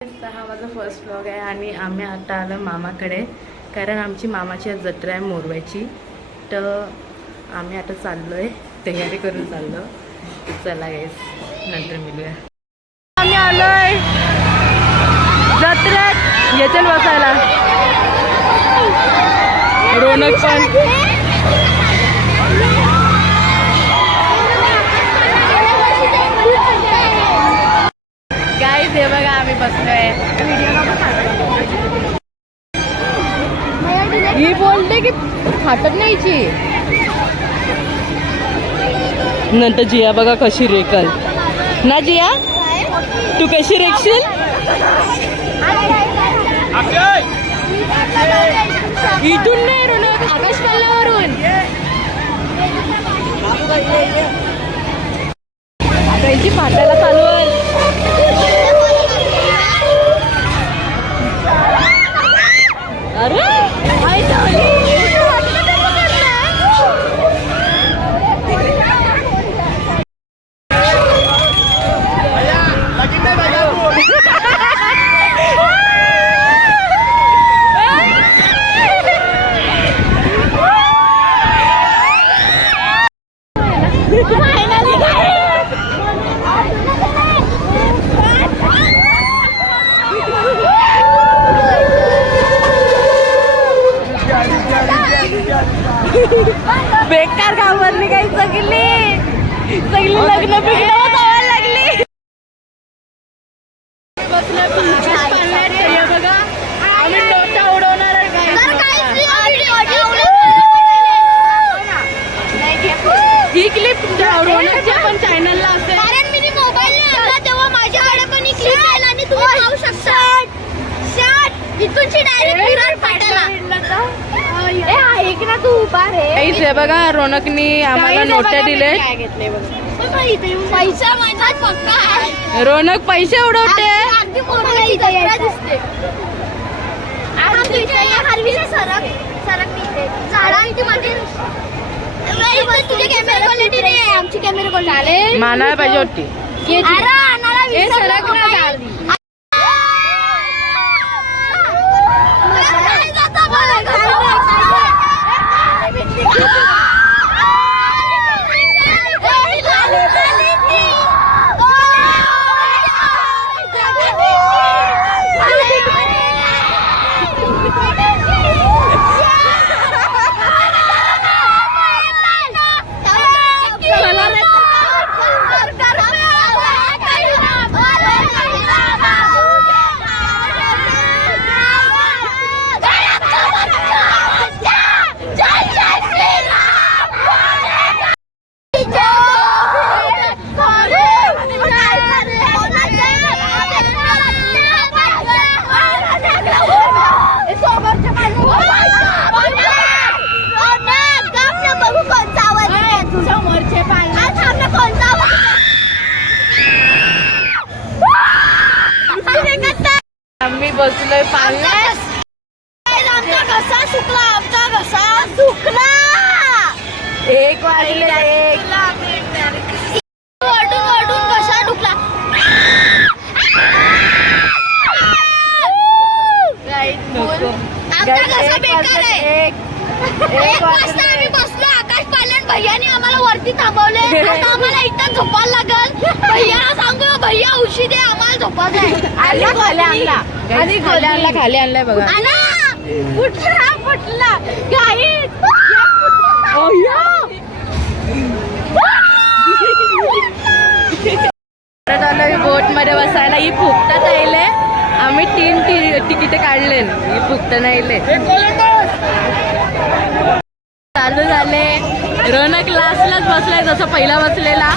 हा माझा first vlog आहे आणि आम्ही आता आलो मामाकडे, कारण आमची मामाची आज जत्रा आहे मोरवाची. तर आम्ही आता चाललो आहे, तयारी करून चाललो. चला गाईस, नंतर मिळूया. आम्ही आलोय जत्रेत, येचल बसायला. रोनक पण गाईस, हे बघा आम्ही बसलोय. ही बोलते की फाटत नाहीची. नंतर जिया बघा कशी रेकल ना. जिया तू कशी रेकशील? इथून नाही रोनक, आकाश पल्ल्यावरून. त्यांची फाटायला चालू आहे. अरे बेकार घाबरली काही, सगळी लग्न बिघडवत व्हायला लागली. बघा आम्ही डोटा उडवणार आहे. ही क्लिप रोनकच्या पण चॅनलला असेल. कारण मी मोबाईल आणला तेव्हा माझ्याकडे पण ही क्लिप आहे आणि तुम्ही पाहू शकता. इथूनची डायरेक्ट विराट फाटायला. ए ऐक ना, तू उभा रे. हे बघा रोनकनी आम्हाला नोट्या दिले. पैसा माझा पक्का आहे. रोनक पैसे उडवते. अगदी मोठी जत्रा दिसते. हरवीला सरक निघते झाडांमध्ये. तुझी कॅमेरा क्वालिटी नाही आहे, आमची कॅमेरा क्वालिटी मानायला पाहिजे होती. आम्ही बसलोय पाण्यात. आमचा घसा सुकला. 1 वाजले. ओरडून घसा दुखला. आमचा घसा बेकार आहे. 1 वाजता आम्ही बसलो. आकाश पालन भैयाने आम्हाला वरती थांबवले. आता आम्हाला इथं झोपायला लागल. भैयाला सांगू, भैया औषध आहे, आम्हाला झोपायचं आहे. खाली आणलाय बघा. फुटला गाईस. बोट मध्ये बसायला. ही फुकटात आले. आम्ही 3 तिकीट काढले. ही फुकट नाही चालू झाले. रोनक लास्टलाच बसलाय, जसं पहिला बसलेला.